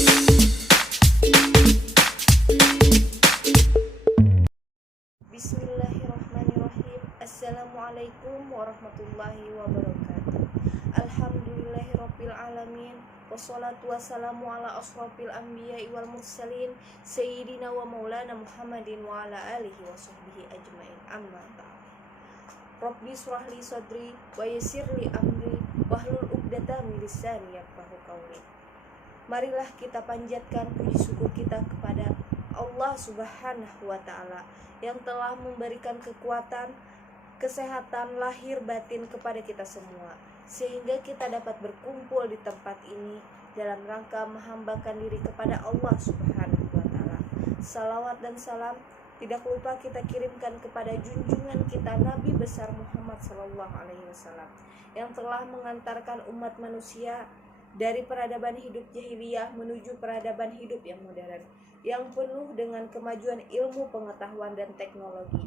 Bismillahirrahmanirrahim. Assalamualaikum warahmatullahi wabarakatuh. Alhamdulillahirabbil alamin. Wassalatu wassalamu ala asrofil anbiya'i wal mursalin sayyidina wa maulana Muhammadin wa ala alihi wa sahbihi ajmain. Amma ba'd. Rabbi shrahli sadri wa yassirli amri wahlul 'uqdatam min lisani yafqahu qawli. Marilah kita panjatkan puji syukur kita kepada Allah Subhanahu wa Ta'ala yang telah memberikan kekuatan, kesehatan lahir batin kepada kita semua, sehingga kita dapat berkumpul di tempat ini dalam rangka menghambakan diri kepada Allah Subhanahu wa Ta'ala. Salawat dan salam tidak lupa kita kirimkan kepada junjungan kita Nabi besar Muhammad sallallahu alaihi wasallam yang telah mengantarkan umat manusia dari peradaban hidup jahiliyah menuju peradaban hidup yang modern, yang penuh dengan kemajuan ilmu pengetahuan dan teknologi.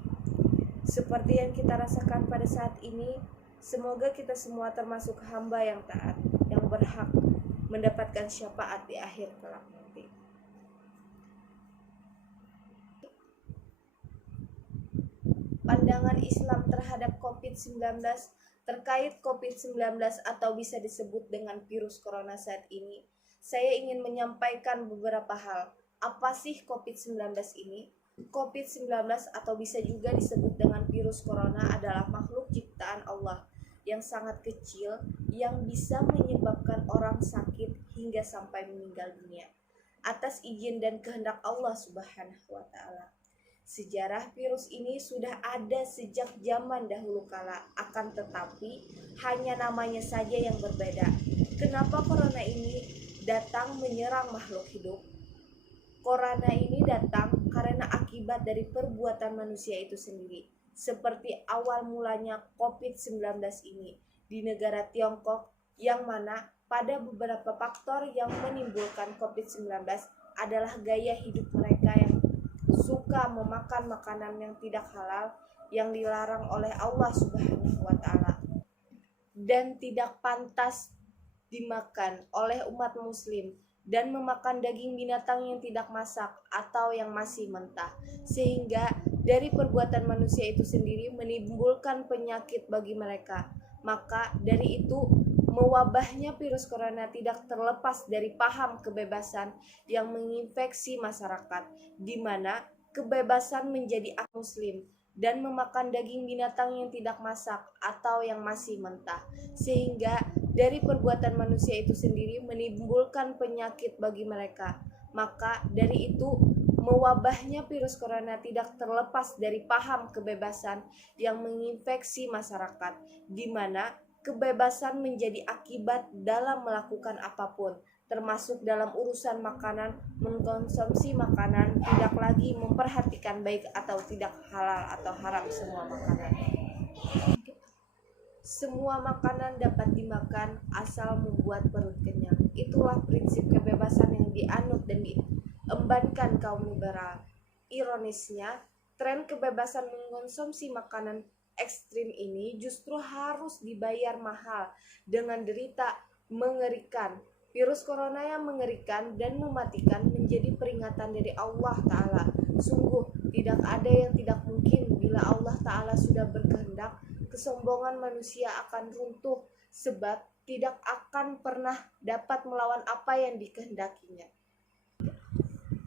Seperti yang kita rasakan pada saat ini, semoga kita semua termasuk hamba yang taat, yang berhak mendapatkan syafaat di akhir kelak nanti. Pandangan Islam terhadap COVID-19 terkait COVID-19 atau bisa disebut dengan virus corona saat ini, saya ingin menyampaikan beberapa hal. Apa sih COVID-19 ini? COVID-19 atau bisa juga disebut dengan virus corona adalah makhluk ciptaan Allah yang sangat kecil yang bisa menyebabkan orang sakit hingga sampai meninggal dunia atas izin dan kehendak Allah Subhanahu wa Ta'ala. Sejarah virus ini sudah ada sejak zaman dahulu kala, akan tetapi hanya namanya saja yang berbeda. Kenapa corona ini datang menyerang makhluk hidup? Corona ini datang karena akibat dari perbuatan manusia itu sendiri. Seperti awal mulanya COVID-19 ini di negara Tiongkok, yang mana pada beberapa faktor yang menimbulkan COVID-19 adalah gaya hidup mereka yang suka memakan makanan yang tidak halal, yang dilarang oleh Allah Subhanahu wa Ta'ala dan tidak pantas dimakan oleh umat muslim, dan memakan daging binatang yang tidak masak atau yang masih mentah, sehingga dari perbuatan manusia itu sendiri menimbulkan penyakit bagi mereka. Maka dari itu, mewabahnya virus corona tidak terlepas dari paham kebebasan yang menginfeksi masyarakat, di mana kebebasan menjadi hak muslim dan memakan daging binatang yang tidak masak atau yang masih mentah, sehingga dari perbuatan manusia itu sendiri menimbulkan penyakit bagi mereka. Maka dari itu, mewabahnya virus corona tidak terlepas dari paham kebebasan yang menginfeksi masyarakat, di mana kebebasan menjadi akibat dalam melakukan apapun, termasuk dalam urusan makanan, mengkonsumsi makanan, tidak lagi memperhatikan baik atau tidak, halal atau haram semua makanan. Semua makanan dapat dimakan asal membuat perut kenyang. Itulah prinsip kebebasan yang dianut dan diembankan kaum liberal. Ironisnya, tren kebebasan mengkonsumsi makanan ekstrim ini justru harus dibayar mahal dengan derita mengerikan. Virus corona yang mengerikan dan mematikan menjadi peringatan dari Allah Ta'ala. Sungguh tidak ada yang tidak mungkin bila Allah Ta'ala sudah berkehendak. Kesombongan manusia akan runtuh, sebab tidak akan pernah dapat melawan apa yang dikehendakinya.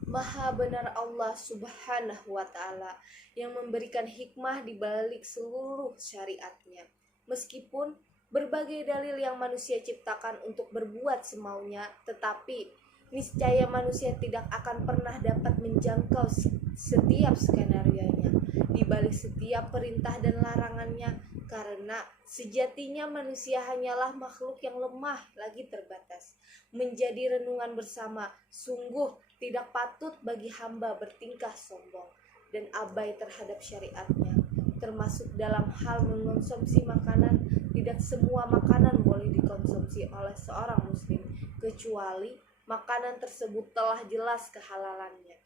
Maha benar Allah Subhanahu wa Ta'ala yang memberikan hikmah di balik seluruh syariatnya. Meskipun berbagai dalil yang manusia ciptakan untuk berbuat semaunya, tetapi niscaya manusia tidak akan pernah dapat menjangkau setiap skenario-nya di balik setiap perintah dan larangannya, karena sejatinya manusia hanyalah makhluk yang lemah lagi terbatas. Menjadi renungan bersama, sungguh tidak patut bagi hamba bertingkah sombong dan abai terhadap syariatnya, termasuk dalam hal mengonsumsi makanan. Tidak semua makanan boleh dikonsumsi oleh seorang muslim, kecuali makanan tersebut telah jelas kehalalannya.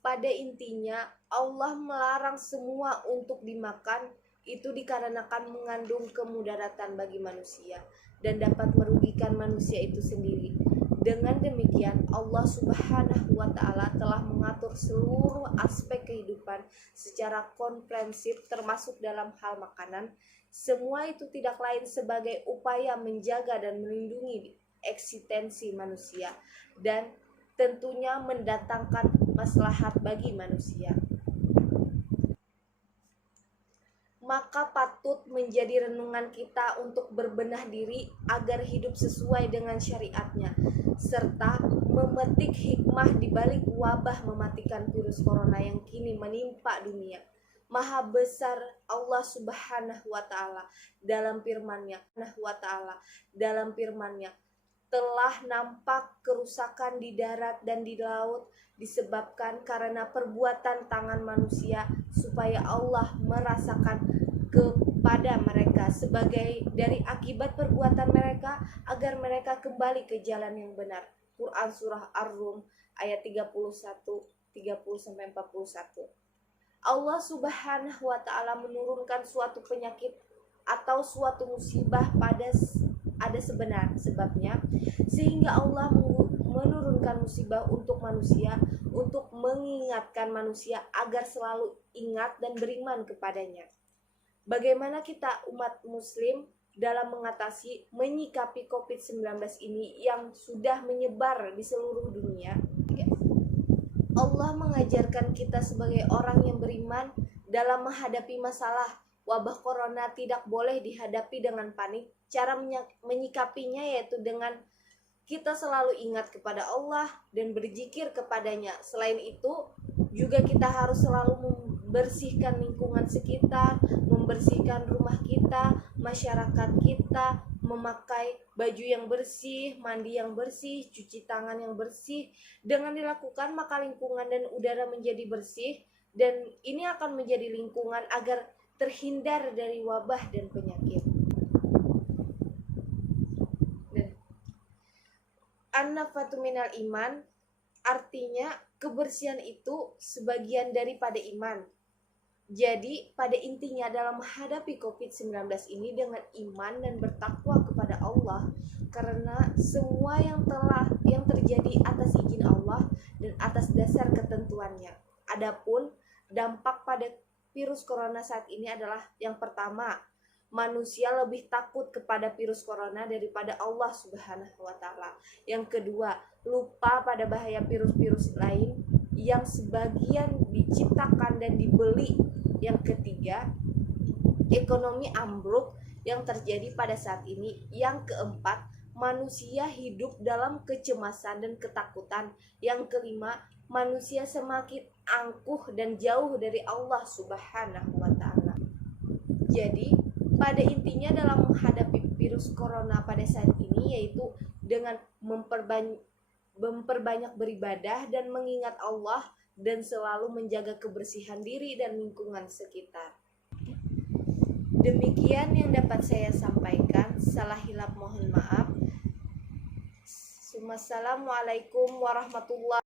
Pada intinya, Allah melarang semua untuk dimakan, itu dikarenakan mengandung kemudaratan bagi manusia dan dapat merugikan manusia itu sendiri. Dengan demikian, Allah Subhanahu wa Ta'ala telah mengatur seluruh aspek kehidupan secara komprehensif, termasuk dalam hal makanan. Semua itu tidak lain sebagai upaya menjaga dan melindungi eksistensi manusia, dan tentunya mendatangkan maslahat bagi manusia. Maka patut menjadi renungan kita untuk berbenah diri agar hidup sesuai dengan syariatnya, serta memetik hikmah di balik wabah mematikan virus corona yang kini menimpa dunia. Maha besar Allah Subhanahu wa Ta'ala dalam firman-Nya, telah nampak kerusakan di darat dan di laut disebabkan karena perbuatan tangan manusia, supaya Allah merasakan kepada mereka sebagai dari akibat perbuatan mereka, agar mereka kembali ke jalan yang benar. Quran surah Ar-Rum ayat 30-41. Allah Subhanahu wa Ta'ala menurunkan suatu penyakit atau suatu musibah ada sebabnya, sehingga Allah menurunkan musibah untuk manusia, untuk mengingatkan manusia agar selalu ingat dan beriman kepadanya. Bagaimana kita umat muslim dalam menyikapi COVID-19 ini yang sudah menyebar di seluruh dunia? Allah mengajarkan kita sebagai orang yang beriman dalam menghadapi masalah wabah corona tidak boleh dihadapi dengan panik. Cara menyikapinya yaitu dengan kita selalu ingat kepada Allah dan berzikir kepadanya. Selain itu juga kita harus selalu membersihkan lingkungan sekitar, membersihkan rumah kita, masyarakat kita, memakai baju yang bersih, mandi yang bersih, cuci tangan yang bersih. Dengan dilakukan maka lingkungan dan udara menjadi bersih, dan ini akan menjadi lingkungan agar terhindar dari wabah dan penyakit. An-nafatu minal iman, artinya kebersihan itu sebagian daripada iman. Jadi pada intinya dalam menghadapi COVID-19 ini dengan iman dan bertakwa kepada Allah, karena semua yang terjadi atas izin Allah dan atas dasar ketentuannya. Adapun dampak pada virus corona saat ini adalah yang pertama, manusia lebih takut kepada virus corona daripada Allah Subhanahu wa Ta'ala. Yang kedua, lupa pada bahaya virus-virus lain yang sebagian diciptakan dan dibeli. Yang ketiga, ekonomi ambruk yang terjadi pada saat ini. Yang keempat, manusia hidup dalam kecemasan dan ketakutan. Yang kelima, manusia semakin angkuh dan jauh dari Allah Subhanahu wa Ta'ala. Jadi pada intinya dalam menghadapi virus corona pada saat ini yaitu dengan memperbanyak beribadah dan mengingat Allah, dan selalu menjaga kebersihan diri dan lingkungan sekitar. Demikian yang dapat saya sampaikan. Salah hilap mohon maaf. Assalamualaikum warahmatullahi wabarakatuh.